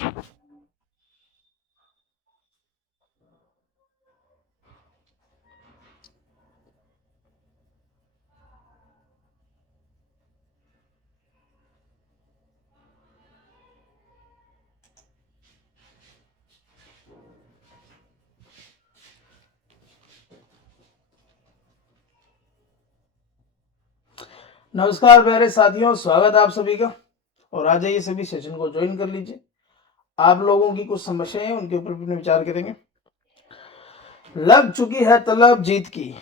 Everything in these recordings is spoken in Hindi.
नमस्कार प्यारे साथियों, स्वागत है आप सभी का। और आ जाइए, सभी सेशन को ज्वाइन कर लीजिए। आप लोगों की कुछ समस्याएं हैं, उनके ऊपर अपने विचार करेंगे। लग चुकी है तलब जीत की,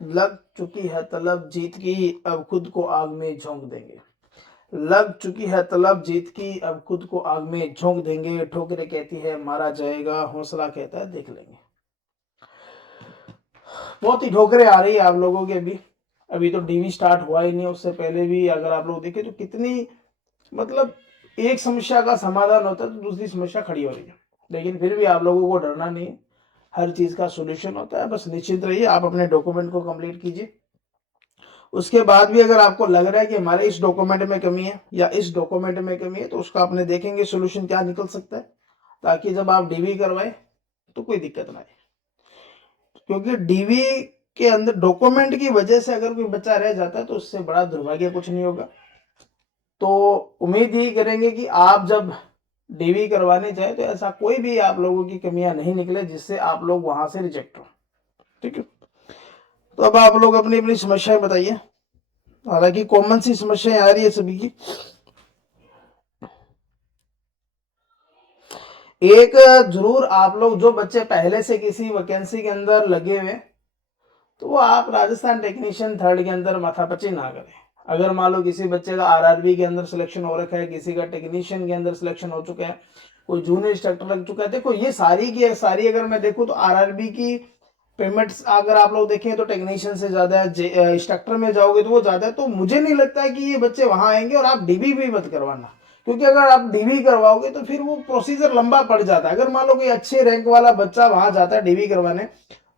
लग चुकी है तलब जीत की, अब खुद को आग में झोंक देंगे। लग चुकी है तलब जीत की, अब खुद को आग में झोंक देंगे। ठोकरें कहती है मारा जाएगा, हौसला कहता है देख लेंगे। बहुत ही ठोकरें आ रही है आप लोगों के। अभी तो डीवी स्टार्ट हुआ ही नहीं, उससे पहले भी अगर आप लोग देखें तो कितनी, मतलब एक समस्या का समाधान होता है तो दूसरी समस्या खड़ी हो रही है। लेकिन फिर भी आप लोगों को डरना नहीं है, हर चीज का सॉल्यूशन होता है। बस निश्चिंत रहिए, आप अपने डॉक्यूमेंट को कंप्लीट कीजिए। उसके बाद भी अगर आपको लग रहा है कि हमारे इस डॉक्यूमेंट में कमी है या इस डॉक्यूमेंट में कमी है, तो उसका अपने देखेंगे सोल्यूशन क्या निकल सकता है, ताकि जब आप डीवी करवाए तो कोई दिक्कत ना आए। क्योंकि डीवी के अंदर डॉक्यूमेंट की वजह से अगर कोई बच्चा रह जाता है तो उससे बड़ा दुर्भाग्य कुछ नहीं होगा। तो उम्मीद ही करेंगे कि आप जब डीवी करवाने जाए तो ऐसा कोई भी आप लोगों की कमियां नहीं निकले जिससे आप लोग वहां से रिजेक्ट हो। ठीक है, तो अब आप लोग अपनी अपनी समस्याएं बताइए। हालांकि कॉमन सी समस्याएं आ रही है सभी की। एक जरूर आप लोग जो बच्चे पहले से किसी वैकेंसी के अंदर लगे हुए, तो वो आप राजस्थान टेक्नीशियन थर्ड के अंदर माथापच्ची ना करें। अगर मान लो किसी बच्चे का आरआरबी के अंदर सिलेक्शन हो रखा है, किसी का टेक्नीशियन के अंदर सिलेक्शन हो चुका है, कोई जूनियर इंस्ट्रक्टर लग चुका है, देखो ये सारी की सारी अगर मैं देखूं तो आरआरबी की पेमेंट्स अगर आप लोग देखें तो टेक्नीशियन से ज्यादा है। इंस्ट्रक्टर में जाओगे तो वो ज्यादा है। तो मुझे नहीं लगता है कि ये बच्चे वहां आएंगे। और आप डीबी भी मत करवाना, क्योंकि अगर आप डीबी करवाओगे तो फिर वो प्रोसीजर लंबा पड़ जाता है। अगर मान लो कोई अच्छे रैंक वाला बच्चा वहां जाता है डीबी करवाने,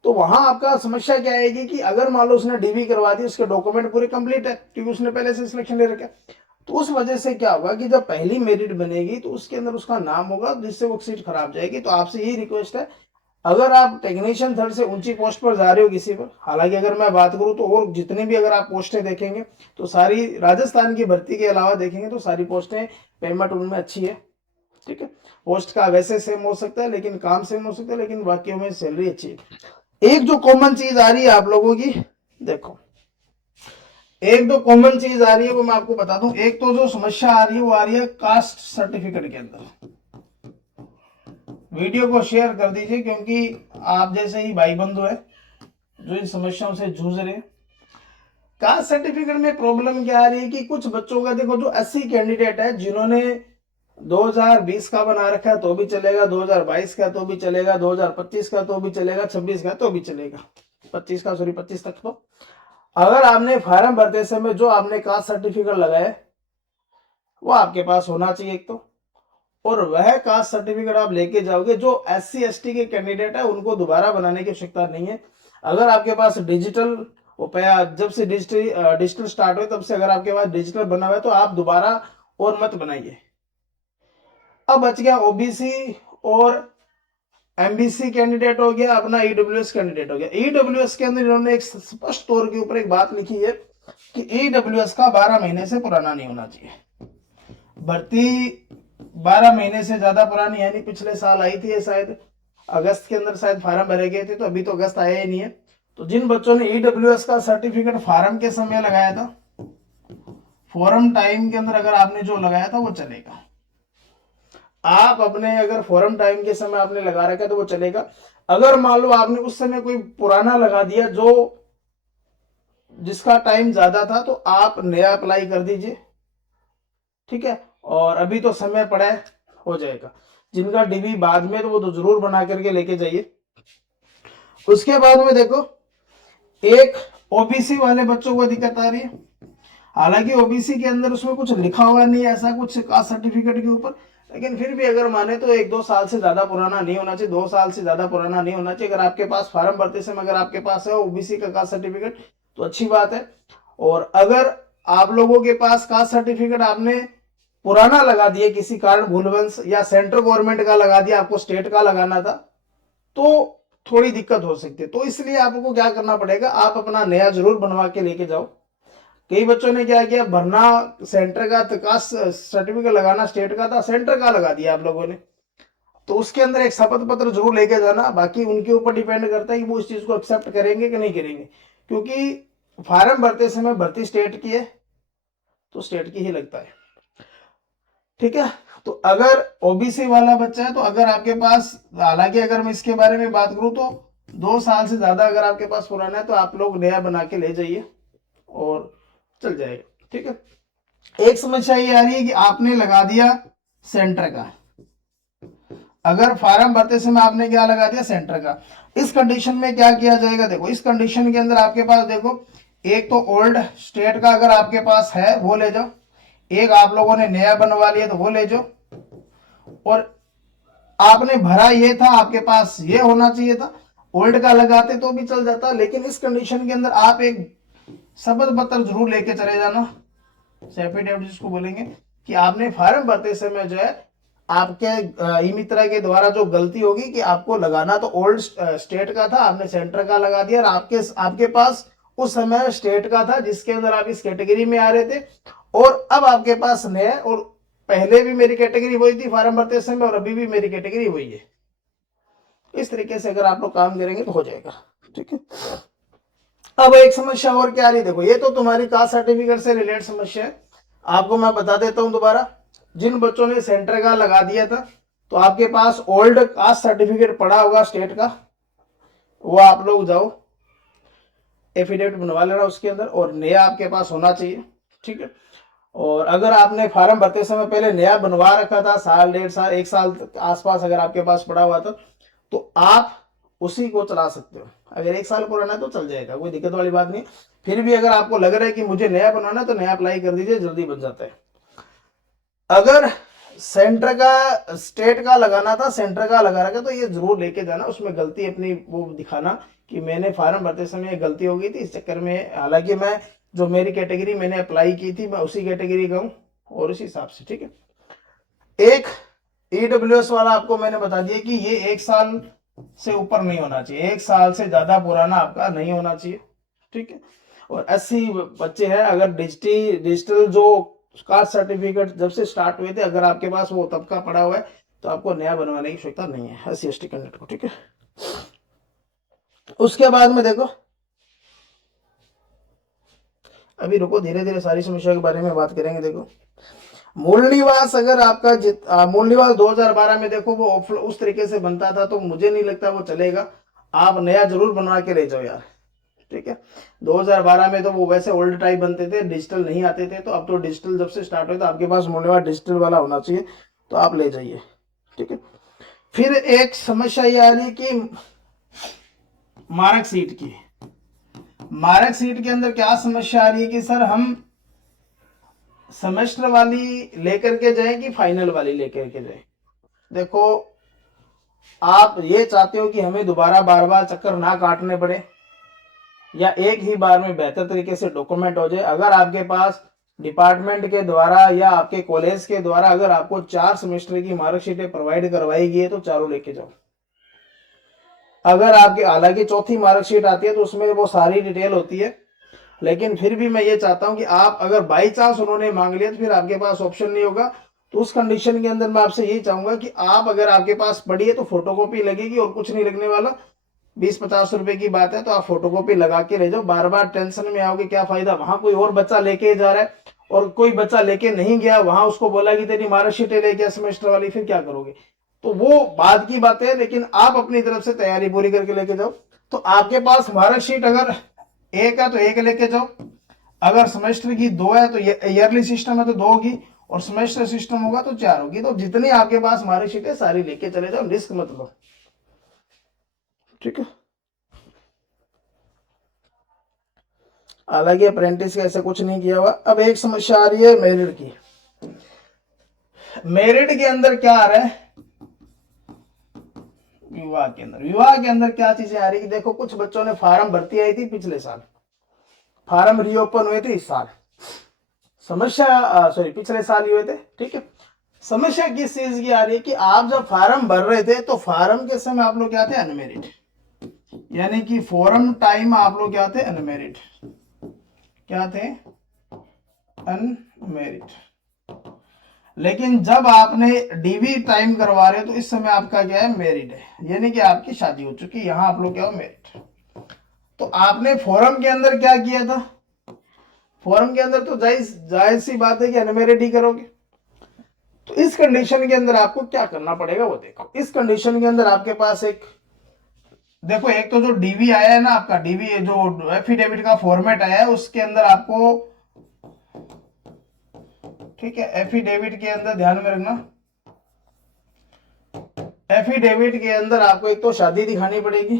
तो वहां आपका समस्या क्या आएगी कि अगर मान लो उसने डीबी करवा दी, उसके डॉक्यूमेंट पूरे कंप्लीट है क्योंकि उसने पहले से सिलेक्शन ले रखा है, तो उस वजह से क्या होगा कि जब पहली मेरिट बनेगी तो उसके अंदर उसका नाम होगा, जिससे वो सीट खराब जाएगी। तो आपसे यही रिक्वेस्ट है, अगर आप टेक्नीशियन थर्ड से ऊंची पोस्ट पर जा रहे हो किसी पर, हालांकि अगर मैं बात करूं तो और जितनी भी अगर आप पोस्टें देखेंगे तो सारी राजस्थान की भर्ती के अलावा देखेंगे तो सारी पोस्टें पेमेंट उनमें अच्छी है। ठीक है, पोस्ट का वैसे सेम हो सकता है, लेकिन काम सेम हो सकता है, लेकिन वाक्यों में सैलरी अच्छी है। एक जो कॉमन चीज आ रही है आप लोगों की, देखो एक दो कॉमन चीज आ रही है वो मैं आपको बता दूं। एक तो जो समस्या आ रही है वो आ रही है कास्ट सर्टिफिकेट के अंदर। वीडियो को शेयर कर दीजिए, क्योंकि आप जैसे ही भाई बंधु है जो इन समस्याओं से जूझ रहे हैं। कास्ट सर्टिफिकेट में प्रॉब्लम क्या आ रही है कि कुछ बच्चों का, देखो जो 80 कैंडिडेट है जिन्होंने 2020 का बना रखा है तो भी चलेगा, 2022 का तो भी चलेगा, 2025 का तो भी चलेगा, 26 का तो भी चलेगा, 25 का सॉरी 25 तक। तो अगर आपने फार्म भरते समय जो आपने कास्ट सर्टिफिकेट लगाया वो आपके पास होना चाहिए एक तो। और वह कास्ट सर्टिफिकेट आप लेके जाओगे। जो SC ST के कैंडिडेट है उनको दोबारा बनाने की आवश्यकता नहीं है। अगर आपके पास डिजिटल रुपया, जब से डिजिटल स्टार्ट हुए तब से अगर आपके पास डिजिटल बना हुआ है तो आप दोबारा और मत बनाइए। अब बच गया ओबीसी और एमबीसी कैंडिडेट हो गया, अपना ईडब्ल्यूएस कैंडिडेट हो गया। ईडब्ल्यूएस के अंदर इन्होंने एक स्पष्ट तौर के ऊपर एक बात लिखी है कि ईडब्ल्यूएस का 12 महीने से पुराना नहीं होना चाहिए। भर्ती 12 महीने से ज्यादा पुरानी, यानी पिछले साल आई थी शायद अगस्त के अंदर शायद फार्म भरे गए थे, तो अभी तो अगस्त आया ही नहीं है। तो जिन बच्चों ने ईडब्ल्यूएस का सर्टिफिकेट फार्म के समय लगाया था, फोरम टाइम के अंदर अगर आपने जो लगाया था वो चलेगा। आप अपने अगर फोरम टाइम के समय आपने लगा रखा है तो वो चलेगा। अगर मान लो आपने उस समय कोई पुराना लगा दिया जो जिसका टाइम ज्यादा था, तो आप नया अप्लाई कर दीजिए। ठीक है, और अभी तो समय पड़ा है, हो जाएगा। जिनका डीवी बाद में तो वो तो जरूर बना करके लेके जाइए। उसके बाद में देखो, एक ओबीसी वाले बच्चों को दिक्कत आ रही है। हालांकि ओबीसी के अंदर उसमें कुछ लिखा हुआ नहीं है ऐसा कुछ कास्ट सर्टिफिकेट के ऊपर, लेकिन फिर भी अगर माने तो 1-2 साल से ज्यादा पुराना नहीं होना चाहिए, 2 साल से ज्यादा पुराना नहीं होना चाहिए। अगर आपके पास फार्म भरते समय अगर आपके पास है ओबीसी का कास्ट सर्टिफिकेट तो अच्छी बात है। और अगर आप लोगों के पास कास्ट सर्टिफिकेट आपने पुराना लगा दिए किसी कारण भूलवंश, या सेंट्रल गवर्नमेंट का लगा दिया, आपको स्टेट का लगाना था, तो थोड़ी दिक्कत हो सकती है। तो इसलिए आपको क्या करना पड़ेगा, आप अपना नया जरूर बनवा के लेके जाओ। कई बच्चों ने क्या किया, भरना सेंटर का तो कास्ट सर्टिफिकेट लगाना स्टेट का था, सेंटर का लगा दिया आप लोगों ने। तो उसके अंदर एक शपथ पत्र जरूर लेके जाना, बाकी उनके ऊपर डिपेंड करता है कि वो इस चीज को एक्सेप्ट करेंगे कि नहीं करेंगे, क्योंकि फार्म भरते समय भर्ती स्टेट की है तो स्टेट की ही लगता है, ठीक है। तो अगर ओबीसी वाला बच्चा है, तो अगर आपके पास, हालांकि अगर मैं इसके बारे में बात करूं तो 2 साल से ज्यादा अगर आपके पास पुराना है तो आप लोग नया बना के ले जाइए और चल जाएगा, ठीक है। एक समस्या ये आ रही है कि आपने लगा दिया सेंटर का, अगर फार्म भरते समय आपने क्या लगा दिया, सेंटर का, इस कंडीशन में क्या किया जाएगा, देखो इस कंडीशन के अंदर आपके पास देखो, एक तो ओल्ड स्टेट का अगर आपके पास है वो ले जाओ, एक आप लोगों ने नया बनवा लिया तो वो ले जाओ, और आपने भरा ये था, आपके पास ये होना चाहिए था, ओल्ड का लगाते तो भी चल जाता, लेकिन इस कंडीशन के अंदर आप एक शपथ पत्र जरूर लेके चले जाना, एफिडेविट जिसको बोलेंगे, कि आपने फार्म भरते समय जो है आपके ई मित्रा के द्वारा जो गलती होगी कि आपको लगाना तो ओल्ड स्टेट का था, आपने सेंटर का लगा दिया, और आपके पास उस समय स्टेट का था जिसके अंदर आप इस कैटेगरी में आ रहे थे, और अब आपके पास नया, और पहले भी मेरी कैटेगरी वही थी फार्म भरते समय और अभी भी मेरी कैटेगरी वही है। इस तरीके से अगर आप लोग काम करेंगे तो हो जाएगा, ठीक है। अब एक समस्या और क्या आ रही, देखो ये तो तुम्हारी कास्ट सर्टिफिकेट से रिलेटेड समस्या है, आपको मैं बता देता हूं दोबारा। जिन बच्चों ने सेंटर का लगा दिया था, तो आपके पास ओल्ड कास्ट सर्टिफिकेट पड़ा होगा स्टेट का, वो आप लोग जाओ एफिडेविट बनवा लेना उसके अंदर, और नया आपके पास होना चाहिए, ठीक है। और अगर आपने फार्म भरते समय पहले नया बनवा रखा था, साल 1.5 साल 1 साल आसपास अगर आपके पास पड़ा हुआ था, तो आप उसी को चला सकते हो। अगर 1 साल पुराना है तो चल जाएगा, कोई दिक्कत वाली बात नहीं। फिर भी अगर आपको लग रहा है कि मुझे नया बनवाना है तो नया अप्लाई कर दीजिए, जल्दी बन जाता है। अगर सेंटर का स्टेट का लगाना था, सेंटर का लगा रखा, तो ये जरूर लेके जाना, उसमें गलती अपनी वो दिखाना कि मैंने फार्म भरते समय गलती हो गई थी, इस चक्कर में, हालांकि मैं जो मेरी कैटेगरी मैंने अप्लाई की थी मैं उसी कैटेगरी का हूं और उस हिसाब से, ठीक है। एक ईडब्ल्यूएस वाला आपको मैंने बता दिया कि ये 1 साल से ऊपर नहीं होना चाहिए, 1 साल से ज्यादा पुराना आपका नहीं होना चाहिए, ठीक है। और 80 बच्चे हैं, अगर डिजिटल जो कास्ट सर्टिफिकेट जब से स्टार्ट हुए थे, अगर आपके पास वो तब का पड़ा हुआ है तो आपको नया बनवाने की आवश्यकता नहीं है SC/ST कैंडिडेट को, ठीक है। उसके बाद में देखो, अभी रुको, धीरे धीरे सारी समस्या के बारे में बात करेंगे। देखो मूल निवास, अगर आपका मूल निवास 2012 में देखो वो उस तरीके से बनता था, तो मुझे नहीं लगता वो चलेगा, आप नया जरूर बनवा के ले जाओ यार, ठीक है। 2012 में तो वो वैसे ओल्ड टाइप बनते थे, डिजिटल नहीं आते थे, तो अब तो डिजिटल जब से स्टार्ट हुआ तो आपके पास मूल निवास डिजिटल वाला होना चाहिए, तो आप ले जाइए, ठीक है। फिर एक समस्या ये आ रही कि मार्कशीट की, मार्कशीट के अंदर क्या समस्या आ रही है कि सर हम सेमेस्टर वाली लेकर के जाएं कि फाइनल वाली लेकर के जाएं। देखो आप ये चाहते हो कि हमें दोबारा बार बार चक्कर ना काटने पड़े, या एक ही बार में बेहतर तरीके से डॉक्यूमेंट हो जाए। अगर आपके पास डिपार्टमेंट के द्वारा या आपके कॉलेज के द्वारा अगर आपको 4 सेमेस्टर की मार्कशीटें प्रोवाइड करवाई गई है तो चारों लेके जाओ। अगर आपके, हालांकि चौथी मार्कशीट आती है तो उसमें वो सारी डिटेल होती है, लेकिन फिर भी मैं ये चाहता हूं कि आप, अगर बाई चांस उन्होंने मांग लिया तो फिर आपके पास ऑप्शन नहीं होगा, तो उस कंडीशन के अंदर मैं आपसे यही चाहूंगा कि आप, अगर आपके पास पड़ी है तो फोटोकॉपी लगेगी और कुछ नहीं लगने वाला, 20-50 रुपए की बात है, तो आप फोटोकॉपी लगा के ले जाओ। बार बार टेंशन में आओगे क्या फायदा, वहां कोई और बच्चा लेके जा रहा है और कोई बच्चा लेके नहीं गया, वहां उसको बोला कि तेरी मार्कशीट लेके सेमेस्टर वाली, फिर क्या करोगे। तो वो बाद की बात है, लेकिन आप अपनी तरफ से तैयारी पूरी करके लेके जाओ। तो आपके पास मार्कशीट अगर एक है तो एक लेके जाओ, अगर सेमेस्टर की 2 है तो ईयरली सिस्टम है तो 2 होगी, और सेमेस्टर सिस्टम होगा तो 4 होगी। तो जितनी आपके पास मार्कशीट है सारी लेके चले जाओ, रिस्क मत लो, ठीक है। हालांकि अप्रेंटिस का ऐसा कुछ नहीं किया हुआ। अब एक समस्या आ रही है मेरिट की। मेरिट के अंदर क्या आ रहा है, विवाह के अंदर क्या चीजें आ रही है कि देखो कुछ बच्चों ने फार्म भर्ती आई थी पिछले साल, फार्म रीओपन हुए थे इस साल, समस्या सॉरी पिछले साल ही हुए थे, ठीक है। समस्या किस चीज की आ रही है कि आप जब फार्म भर रहे थे तो फार्म के समय आप लोग क्या थे, अनमेरिड, यानी कि फॉरम टाइम आप लोग क्या थे, अनमेरिड, क्या थे, अनमेरिड। लेकिन जब आपने डीवी टाइम करवा रहे हो तो इस समय आपका क्या है, मेरिड है, यानी कि आपकी शादी हो चुकी है, यहां आप लोग क्या हो, मेरिड। तो आपने फॉरम के अंदर क्या किया था, फॉरम के अंदर तो जायज सी बात है कि अनमेरिड ही करोगे। तो इस कंडीशन के अंदर आपको क्या करना पड़ेगा वो देखो। इस कंडीशन के अंदर आपके पास एक देखो, एक तो जो डीवी आया है ना आपका, डीवी जो एफिडेविट का फॉर्मेट आया है उसके अंदर आपको, ठीक है, एफिडेविट के अंदर ध्यान में रखना, एफिडेविट के अंदर आपको एक तो शादी दिखानी पड़ेगी,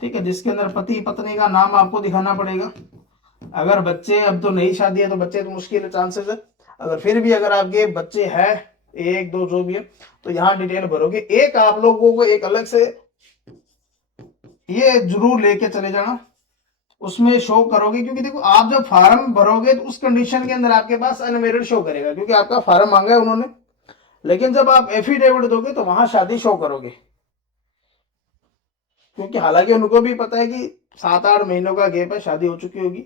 ठीक है, जिसके अंदर पति पत्नी का नाम आपको दिखाना पड़ेगा। अगर बच्चे, अब तो नई शादी है तो बच्चे तो मुश्किल चांसेस है, अगर फिर भी अगर आपके बच्चे हैं एक दो जो भी है तो यहाँ डिटेल भरोगे। एक आप लोगों को एक अलग से ये जरूर लेके चले जाना, उसमें शो करोगे, क्योंकि देखो आप जब फार्म भरोगे तो उस कंडीशन के अंदर आपके पास अनमेरिड शो करेगा, क्योंकि आपका फार्म मांगा है उन्होंने। लेकिन जब आप एफिडेविट दोगे तो वहां शादी शो करोगे, क्योंकि हालांकि उनको भी पता है कि 7-8 महीनों का गैप है, शादी हो चुकी होगी।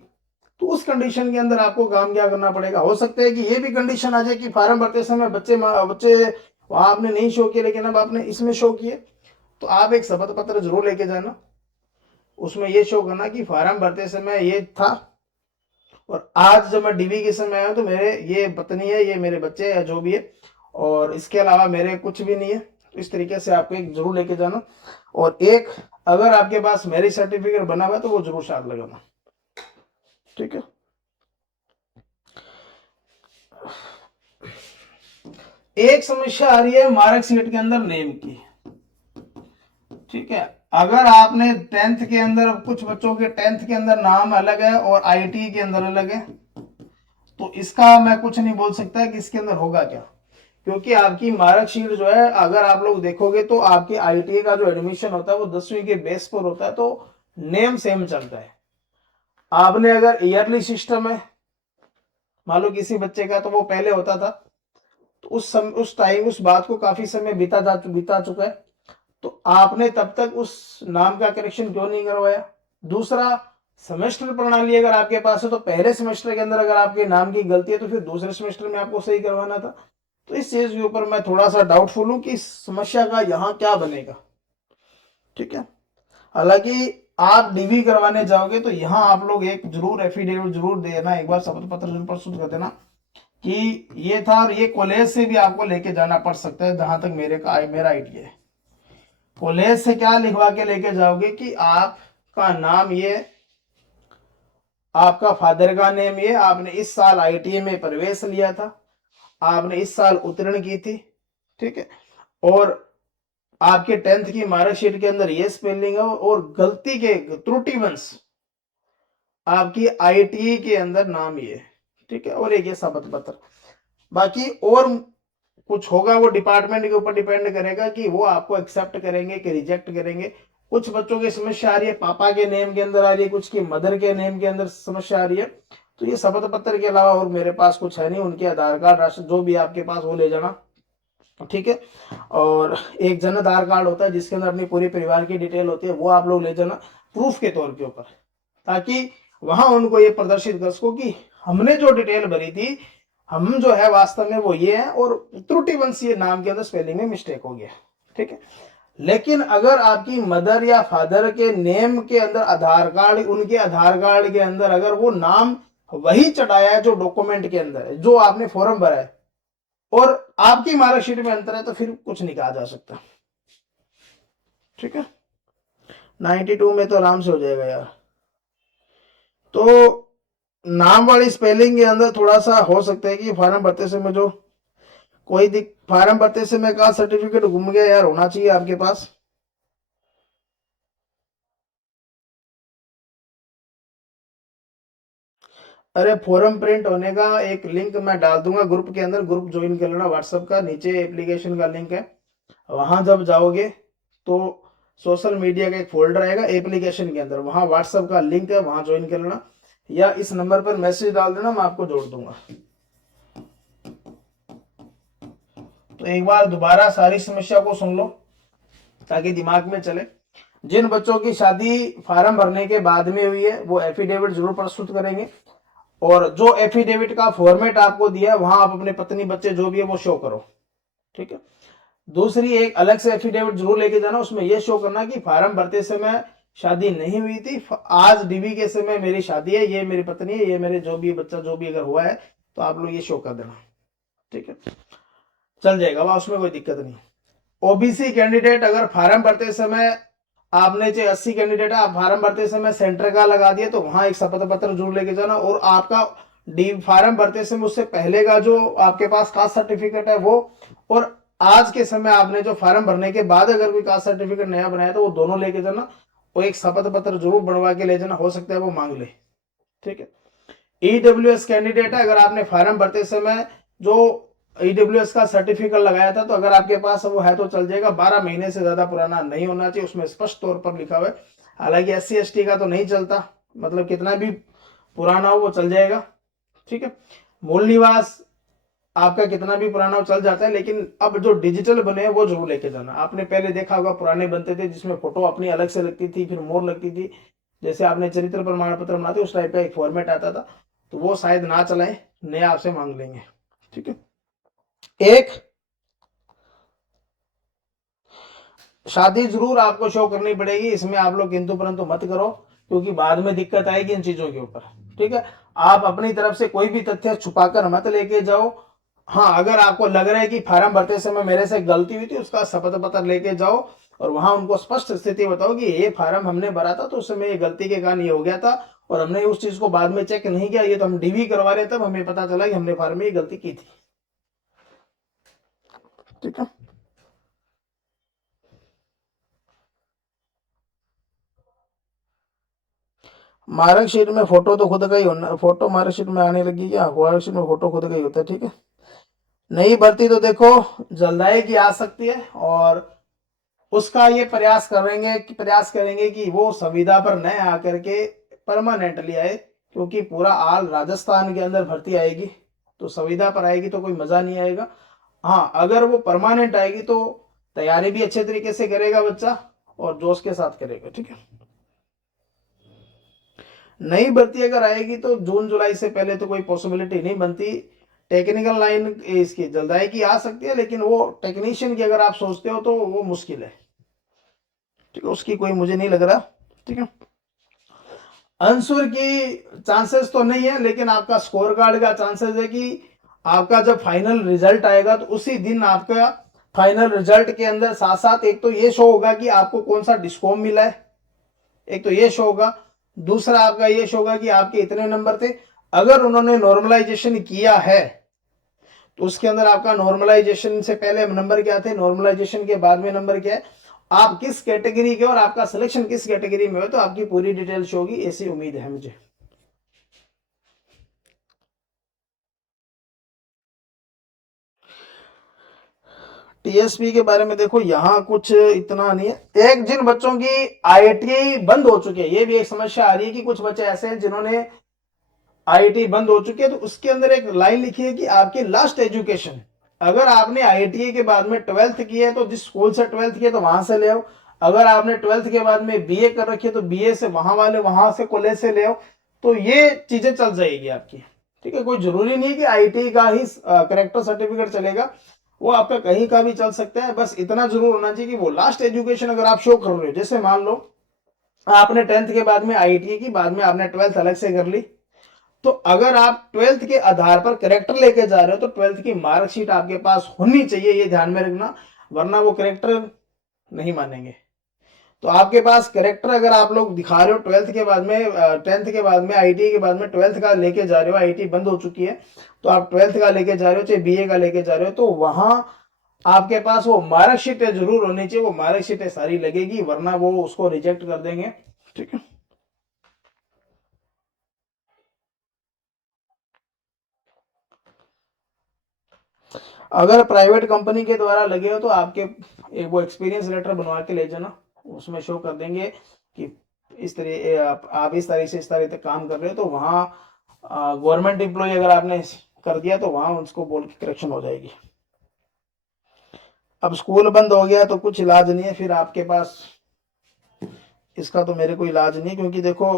तो उस कंडीशन के अंदर आपको काम क्या करना पड़ेगा, हो सकता है कि ये भी कंडीशन आ जाए कि फार्म भरते समय बच्चे बच्चे वहां आपने नहीं शो किए लेकिन अब आपने इसमें शो किए, तो आप एक शपथ पत्र जरूर लेके जाना, उसमें ये शो करना कि फार्म भरते समय ये था और आज जब मैं डीवी के समय आया तो मेरे ये पत्नी है, ये मेरे बच्चे है, जो भी है, और इसके अलावा मेरे कुछ भी नहीं है। तो इस तरीके से आपको एक जरूर लेके जाना, और एक अगर आपके पास मैरिज सर्टिफिकेट बना हुआ है तो वो जरूर साथ लगाना, ठीक है। एक समस्या आ रही है मार्कशीट के अंदर नेम की, ठीक है। अगर आपने 10th के अंदर, कुछ बच्चों के 10th के अंदर नाम अलग है और आईटी के अंदर अलग है, तो इसका मैं कुछ नहीं बोल सकता कि इसके अंदर होगा क्या, क्योंकि आपकी मार्कशीट जो है अगर आप लोग देखोगे तो आपकी आईटी का जो एडमिशन होता है वो 10वीं के बेस पर होता है, तो नेम सेम चलता है। आपने अगर ईयरली सिस्टम है, मान लो किसी बच्चे का, तो वो पहले होता था, तो उस टाइम उस बात को काफी समय बीता चुका है, तो आपने तब तक उस नाम का करेक्शन क्यों नहीं करवाया। दूसरा, सेमेस्टर प्रणाली अगर आपके पास है तो पहले सेमेस्टर के अंदर अगर आपके नाम की गलती है तो फिर दूसरे सेमेस्टर में आपको सही करवाना था। तो इस चीज के ऊपर मैं थोड़ा सा डाउटफुल हूं कि इस समस्या का यहाँ क्या बनेगा, ठीक है। हालांकि आप डीवी करवाने जाओगे तो यहाँ आप लोग एक जरूर एफिडेविट जरूर देना, एक बार शपथ पत्र जरूर प्रस्तुत कर देना कि ये था, और ये कॉलेज से भी आपको लेके जाना पड़ सकता है, जहां तक मेरा आइडिया है। कॉलेज से क्या लिखवा के लेके जाओगे कि आपका नाम ये, आपका फादर का नेम ये, आपने इस साल आईटीआई में प्रवेश लिया था, आपने इस साल उत्तीर्ण की थी, ठीक है, और आपके 10th की मार्कशीट के अंदर ये स्पेलिंग है, और गलती के त्रुटिवंश आपकी आईटीआई के अंदर नाम ये, ठीक है, और एक ये शपथ पत्र। बाकी और कुछ होगा वो डिपार्टमेंट के ऊपर डिपेंड करेगा कि वो आपको एक्सेप्ट करेंगे कि रिजेक्ट करेंगे। कुछ बच्चों की समस्या आ रही है पापा के नेम के अंदर आ रही है, कुछ की मदर के नेम के अंदर समस्या आ रही है, तो ये शपथ पत्र के अलावा और मेरे पास कुछ है नहीं। उनके आधार कार्ड, राशन जो भी आपके पास वो ले जाना, ठीक है। और एक जन आधार कार्ड होता है जिसके अंदर अपनी पूरी परिवार की डिटेल होती है, वो आप लोग ले जाना प्रूफ के तौर के ऊपर, ताकि वहां उनको ये प्रदर्शित कर सको कि हमने जो डिटेल भरी थी, हम जो है वास्तव में वो ये है, और त्रुटिवंश ये नाम के अंदर स्पेलिंग में मिस्टेक हो गया, ठीक है। लेकिन अगर आपकी मदर या फादर के नेम के अंदर आधार कार्ड, उनके आधार कार्ड के अंदर अगर वो नाम वही चढ़ाया है जो डॉक्यूमेंट के अंदर है, जो आपने फॉर्म भरा है, और आपकी मार्कशीट में अंतर है, तो फिर कुछ नहीं कहा जा सकता, ठीक है। 92 में तो आराम से हो जाएगा यार। तो नाम वाली स्पेलिंग के अंदर थोड़ा सा हो सकता है कि फॉर्म भरते समय जो कोई फॉर्म भरते समय का सर्टिफिकेट गुम गया यार, होना चाहिए आपके पास। अरे फॉर्म प्रिंट होने का एक लिंक मैं डाल दूंगा ग्रुप के अंदर, ग्रुप ज्वाइन कर लेना व्हाट्सएप का, नीचे एप्लीकेशन का लिंक है, वहां जब जाओगे तो सोशल मीडिया का एक फोल्डर आएगा एप्लीकेशन के अंदर, वहां व्हाट्सएप का लिंक है, वहां ज्वाइन कर लेना। या इस नंबर पर मैसेज डाल देना, मैं आपको जोड़ दूंगा। तो एक बार दोबारा सारी समस्या को सुन लो ताकि दिमाग में चले। जिन बच्चों की शादी फार्म भरने के बाद में हुई है वो एफिडेविट जरूर प्रस्तुत करेंगे, और जो एफिडेविट का फॉर्मेट आपको दिया है वहां आप अपने पत्नी बच्चे जो भी है वो शो करो, ठीक है। दूसरी एक अलग से एफिडेविट जरूर लेके जाना, उसमें यह शो करना कि फार्म भरते समय शादी नहीं हुई थी, आज डीबी के समय मेरी शादी है, ये मेरी पत्नी है, ये मेरे जो भी बच्चा जो भी अगर हुआ है तो आप लोग ये शो कर देना, ठीक है। चल जाएगा वहां, उसमें कोई दिक्कत नहीं। ओबीसी कैंडिडेट अगर फार्म भरते समय आपने चाहे 80 कैंडिडेट है, आप फार्म भरते समय सेंटर का लगा दिया तो वहां एक शपथ पत्र जरूर लेके जाना, और आपका डी फार्म भरते समय उससे पहले का जो आपके पास कास्ट सर्टिफिकेट है वो, और आज के समय आपने जो फार्म भरने के बाद अगर कोई कास्ट सर्टिफिकेट नया बनाया तो वो दोनों लेके जाना, और एक शपथ पत्र जरूर बनवा के ले जाना, हो सकता है वो मांग ले, ठीक है। ईडब्ल्यूएस कैंडिडेट है, अगर आपने फार्म भरते समय जो ईडब्ल्यूएस का सर्टिफिकेट लगाया था तो अगर आपके पास वो है तो चल जाएगा, 12 महीने से ज्यादा पुराना नहीं होना चाहिए, उसमें स्पष्ट तौर पर लिखा हुआ है। हालांकि एससी एसटी का तो नहीं चलता, मतलब कितना भी पुराना हो वो चल जाएगा, ठीक है। मूल निवास आपका कितना भी पुराना हो चल जाता है, लेकिन अब जो डिजिटल बने हैं वो जरूर लेके जाना। आपने पहले देखा होगा पुराने बनते थे जिसमें फोटो अपनी अलग से लगती थी, फिर मोर लगती थी, जैसे आपने चरित्र प्रमाण पत्र बनाते उस टाइप का एक फॉर्मेट आता था, तो वो शायद ना चलाएं, नया आपसे मांग लेंगे, ठीक है। एक शादी जरूर आपको शो करनी पड़ेगी, इसमें आप लोग किंतु परंतु मत करो, क्योंकि बाद में दिक्कत आएगी इन चीजों के ऊपर, ठीक है। आप अपनी तरफ से कोई भी तथ्य छुपाकर मत लेके जाओ। हाँ, अगर आपको लग रहा है कि फार्म भरते समय मेरे से गलती हुई थी, उसका शपथ पत्र लेके जाओ और वहां उनको स्पष्ट स्थिति बताओ कि ये फार्म हमने भरा था तो उस समय ये गलती के कारण ये हो गया था, और हमने उस चीज को बाद में चेक नहीं किया, ये तो हम डीवी करवा रहे तब हमें पता चला कि हमने फार्म में ये गलती की थी, ठीक है। मार्कशीट में फोटो तो खुद का ही होना, फोटो मार्कशीट में आने लगी क्या? मार्कशीट में फोटो खुद का ही होता है, ठीक है। नई भर्ती तो देखो जल्दाई की आ सकती है, और उसका ये प्रयास करेंगे कि वो संविदा पर न आकर के परमानेंटली आए, क्योंकि पूरा आल राजस्थान के अंदर भर्ती आएगी, तो संविदा पर आएगी तो कोई मजा नहीं आएगा। हाँ, अगर वो परमानेंट आएगी तो तैयारी भी अच्छे तरीके से करेगा बच्चा और जोश के साथ करेगा, ठीक है। नई भर्ती अगर आएगी तो जून जुलाई से पहले तो कोई पॉसिबिलिटी नहीं बनती। टेक्निकल लाइन इसकी जल्दाई की आ सकती है, लेकिन वो टेक्नीशियन की अगर आप सोचते हो तो वो मुश्किल है, ठीक है, उसकी कोई मुझे नहीं लग रहा, ठीक है। आंसर की चांसेस तो नहीं है, लेकिन आपका स्कोर कार्ड का चांसेस है कि आपका जब फाइनल रिजल्ट आएगा तो उसी दिन आपका फाइनल रिजल्ट के अंदर साथ साथ एक तो ये शो होगा कि आपको कौन सा डिस्कॉम मिला है, एक तो ये शो होगा, दूसरा आपका ये शो होगा कि आपके इतने नंबर थे। अगर उन्होंने नॉर्मलाइजेशन किया है तो उसके अंदर आपका नॉर्मलाइजेशन से पहले नंबर क्या थे, नॉर्मलाइजेशन के बाद में नंबर क्या है, आप किस कैटेगरी के और आपका सिलेक्शन किस कैटेगरी में हो, तो आपकी पूरी डिटेल शो होगी, ऐसी उम्मीद है मुझे। टीएसपी के बारे में देखो यहाँ कुछ इतना नहीं है। एक जिन बच्चों की आईआईटी बंद हो चुकी है, ये भी एक समस्या आ रही है कि कुछ बच्चे ऐसे हैं जिन्होंने आईआईटी बंद हो चुकी है, तो उसके अंदर एक लाइन लिखी है कि आपकी लास्ट एजुकेशन, अगर आपने आईआईटी के बाद में 12th की है तो जिस स्कूल से 12th की है तो वहां से ले आओ, अगर आपने 12th के बाद में बीए कर रखी है तो बीए से वहां से कॉलेज से ले आओ, तो ये चीजें चल जाएगी आपकी, ठीक है। कोई जरूरी नहीं है कि आईआईटी का ही करेक्टर सर्टिफिकेट चलेगा, वो आपका कहीं का भी चल सकता है, बस इतना जरूर होना चाहिए कि वो लास्ट एजुकेशन अगर आप शो कर रहे हो, जैसे मान लो आपने 10th के बाद में आईआईटी की, बाद में आपने 12th अलग से कर ली, तो अगर आप 12th के आधार पर करेक्टर लेके जा रहे हो तो 12th की मार्कशीट आपके पास होनी चाहिए, ये ध्यान में रखना, वरना वो करेक्टर नहीं मानेंगे। तो आपके पास करेक्टर अगर आप लोग दिखा रहे हो 12th के बाद में 10th के बाद में आईटी के बाद में 12th का लेके जा रहे हो, आईटी बंद हो चुकी है तो आप 12th का लेके जा रहे हो चाहे बीए का लेके जा रहे हो, तो वहां आपके पास वो मार्कशीटें जरूर होनी चाहिए, वो मार्कशीटें सारी लगेगी, वरना वो उसको रिजेक्ट कर देंगे, ठीक है। अगर प्राइवेट कंपनी के द्वारा लगे हो तो आपके एक वो एक्सपीरियंस लेटर बनवा के ले जाना, उसमें शो कर देंगे कि इस तरह आप इस तरह से इस तरह तक काम कर रहे हो, तो वहाँ गवर्नमेंट एम्प्लॉय अगर आपने कर दिया तो वहाँ उसको बोल के करेक्शन हो जाएगी। अब स्कूल बंद हो गया तो कुछ इलाज नहीं है फिर आपके पास, इसका तो मेरे को इलाज नहीं, क्योंकि देखो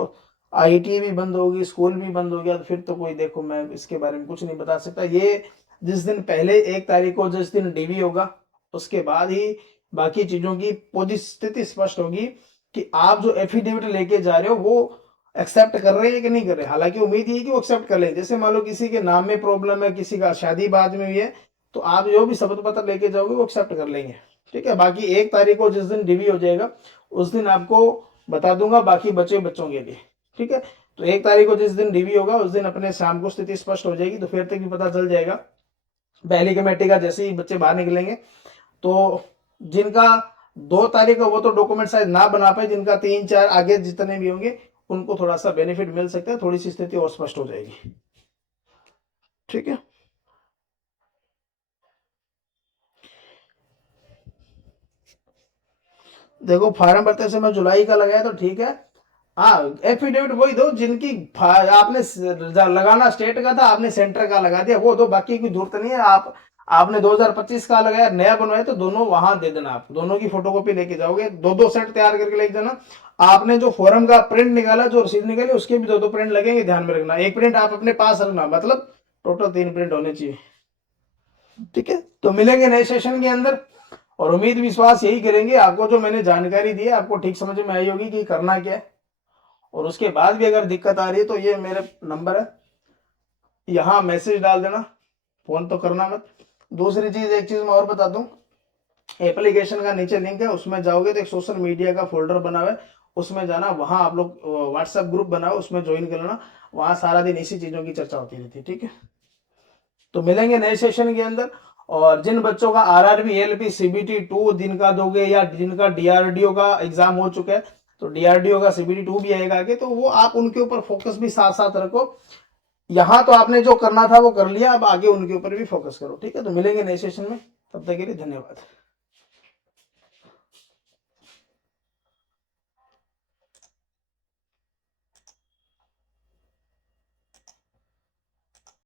आईटी भी बंद होगी, स्कूल भी बंद हो गया, तो फिर तो कोई, देखो मैं इसके बारे में कुछ नहीं बता सकता। ये जिस दिन पहले 1 तारीख को जिस दिन डीवी होगा उसके बाद ही बाकी चीजों की पूरी स्थिति स्पष्ट होगी कि आप जो एफिडेविट लेके जा रहे हो वो एक्सेप्ट कर रहे हैं कि नहीं कर रहे। हालांकि उम्मीद ये है कि वो एक्सेप्ट कर लें। जैसे मान लो किसी के नाम में प्रॉब्लम है, किसी का शादी बाद में हुई है, तो आप जो भी शपथ पत्र लेके जाओगे वो एक्सेप्ट कर लेंगे। ठीक है, बाकी 1 तारीख को जिस दिन डीवी हो जाएगा उस दिन आपको बता दूंगा बाकी बचे बच्चों के लिए। ठीक है, तो 1 तारीख को जिस दिन डीवी होगा उस दिन अपने शाम को स्थिति स्पष्ट हो जाएगी, तो फिर तक भी पता चल जाएगा पहली कमेटी का। जैसे ही बच्चे बाहर निकलेंगे तो जिनका 2 तारीख का वो तो डॉक्यूमेंट शायद ना बना पाए, जिनका 3 4 आगे जितने भी होंगे उनको थोड़ा सा बेनिफिट मिल सकता है, थोड़ी सी स्थिति और स्पष्ट हो जाएगी। ठीक है, देखो फार्म भरते समय जुलाई का लगाया तो ठीक है। हाँ, एफिडेविट वही दो जिनकी आपने लगाना स्टेट का था, आपने सेंटर का लगा दिया, वो दो, बाकी की जरूरत नहीं है। आपने 2025 का लगाया, नया बनवाया, तो दोनों वहां दे देना। आप दोनों की फोटोकॉपी लेके जाओगे, 2 2 सेट तैयार करके लेके जाना। आपने जो फॉर्म का प्रिंट निकाला, जो रसीद निकाली, उसके भी 2 2 प्रिंट लगेंगे, ध्यान में रखना। एक प्रिंट आप अपने पास रखना, मतलब टोटल 3 प्रिंट होने चाहिए। ठीक है, तो मिलेंगे नए सेशन के अंदर, और उम्मीद विश्वास यही करेंगे आपको जो मैंने जानकारी दी है आपको ठीक समझ में आई होगी कि करना क्या है। और उसके बाद भी अगर दिक्कत आ रही है तो ये मेरे नंबर है, यहाँ मैसेज डाल देना, फोन तो करना मत। दूसरी चीज, एक चीज मैं और बता दूं, एप्लीकेशन का नीचे लिंक है, उसमें जाओगे तो एक सोशल मीडिया का फोल्डर बना हुआ है, उसमें जाना, वहां आप लोग व्हाट्सएप ग्रुप बनाओ, उसमें ज्वाइन कर लेना। वहां सारा दिन इसी चीजों की चर्चा होती रहती है। ठीक है, तो मिलेंगे नए सेशन के अंदर। और जिन बच्चों का आरआरबी एलपी सीबीटी 2 दिन का दोगे, या जिनका डीआरडीओ का एग्जाम हो चुका है, तो डीआरडीओ का सीबीटी 2 भी आएगा आगे, तो वो आप उनके ऊपर फोकस भी साथ साथ रखो। यहाँ तो आपने जो करना था वो कर लिया, अब आगे उनके ऊपर भी फोकस करो। ठीक है, तो मिलेंगे नए सेशन में, तब तक के लिए धन्यवाद।